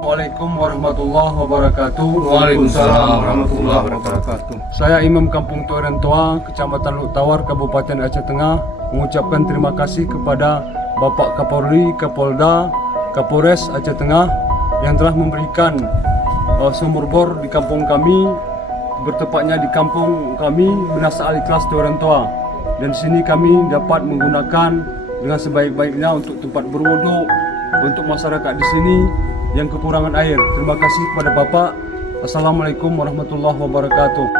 Assalamualaikum warahmatullahi wabarakatuh. Waalaikumsalam warahmatullahi wabarakatuh. Saya Imam Kampung Toirentoa, Kecamatan Luk Tawar, Kabupaten Aceh Tengah, mengucapkan terima kasih kepada Bapak Kapolri, Kapolda, Kapolres Aceh Tengah yang telah memberikan sumur bor di kampung kami, bertepatnya di kampung kami Benasa Al-Ikhlas Toirentoa. Dan sini kami dapat menggunakan dengan sebaik-baiknya untuk tempat berwudu untuk masyarakat di sini yang kekurangan air. Terima kasih kepada Bapak. Assalamualaikum warahmatullahi wabarakatuh.